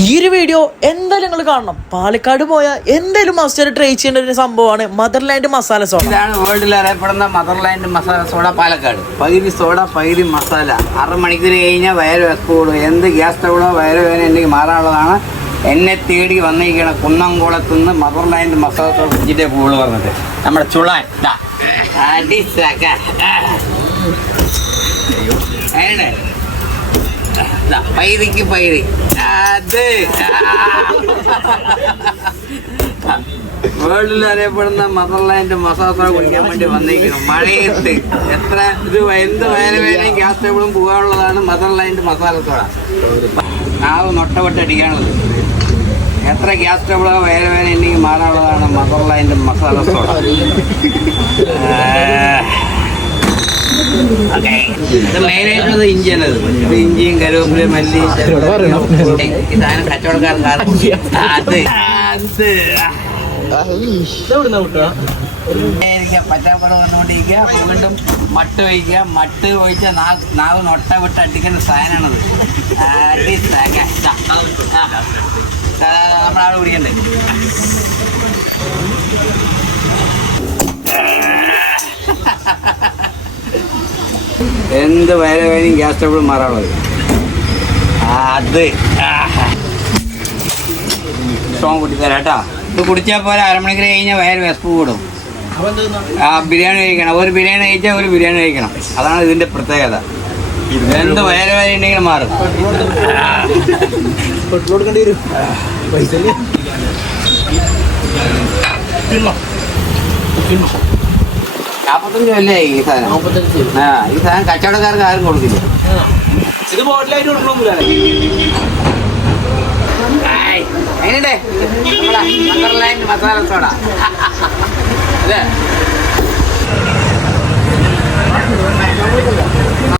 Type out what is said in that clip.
ഈ ഒരു വീഡിയോ എന്തായാലും നിങ്ങൾ കാണണം. പാലക്കാട് പോയ എന്തായാലും മസ്റ്റർ ട്രൈ ചെയ്യേണ്ട ഒരു സംഭവമാണ് മദർലാൻഡ് മസാല സോഡ ഇതാണ് വേൾഡിൽ അറിയപ്പെടുന്ന മദർലാൻഡ് മസാല സോഡ പാലക്കാട്. പകുതി സോഡ പകുതി മസാല അര മണിക്കൂർ കഴിഞ്ഞാൽ വയറ് വെസ്കൂടും എന്ത് ഗ്യാസ് സ്റ്റൗളോ വയറ് വേദന എനിക്ക് മാറാനുള്ളതാണ്. എന്നെ തേടി വന്നിരിക്കണം കുന്നംകുളത്തുനിന്ന് മദർലാൻഡ് മസാല സോഡ കുടിച്ചിട്ടേ പൂൾ പറഞ്ഞിട്ട് നമ്മുടെ ചുളാൻ. അടി പൈതിക്ക് പൈതി. അത്. വേൾഡിൽ അറിയപ്പെടുന്ന മദർലാൻഡ് മസാസ കുടിക്കാൻ വേണ്ടി വന്നിരിക്കുന്നു. മഴയത്ത്. എത്ര ഇത് എന്ത് വയറുവേദനയും ഗ്യാസ് ടേബിളും പോകാനുള്ളതാണ് മദർലാൻഡ് മസാല സോഡ നാവ് നൊട്ടവട്ട് അടിക്കാനുള്ളത് എത്ര ഗ്യാസ് ടേബിളോ വയറുവേദന ഉണ്ടെങ്കിൽ മാറാനുള്ളതാണ് മദർലാൻഡ് മസാല ഇത് മെയിനായിട്ടുള്ളത് ഇഞ്ചിയാണ് ഇത് ഇഞ്ചിയും കരുവേപ്പിലയും മല്ലി ഇതാണ് കച്ചവടക്കാരൻ പച്ചപ്പടം വന്നുകൊണ്ടിരിക്കുക. വീണ്ടും മട്ട് ഒഴിക്കുക. മട്ട് ഒഴിച്ച നാവ് നൊട്ട വിട്ട് അടിക്കുന്ന സാധനമാണത്. അടി നമ്മളാൾ കുടിക്കണ്ടേ? എന്ത് വയറ് വേനയും ഗ്യാസ് ടേബിൾ മാറാനുള്ളത് അത്. സ്ട്രോങ് കുടിത്തരാം കേട്ടോ ഇത് കുടിച്ചാൽ പോലെ അരമണിക്കൂർ കഴിഞ്ഞാൽ വയറ് വിശപ്പ് കൂടും. ആ ബിരിയാണി കഴിക്കണം. ഒരു ബിരിയാണി കഴിച്ചാൽ ഒരു ബിരിയാണി കഴിക്കണം. അതാണ് ഇതിന്റെ പ്രത്യേകത. എന്ത് വയറ് വരെ ഉണ്ടെങ്കിലും മാറും. നാൽപ്പത്തഞ്ച് കൊല്ലേ ഈ സാധനം? ആ ഈ സാധനം കച്ചവടക്കാർക്ക് ആരും കൊടുക്കില്ല. ഇത് ബോട്ടിലായിട്ട് കൊടുക്കണമെന്നില്ല എങ്ങനെയുണ്ട്? നമ്മളെ മസാല സോഡ അല്ലേ?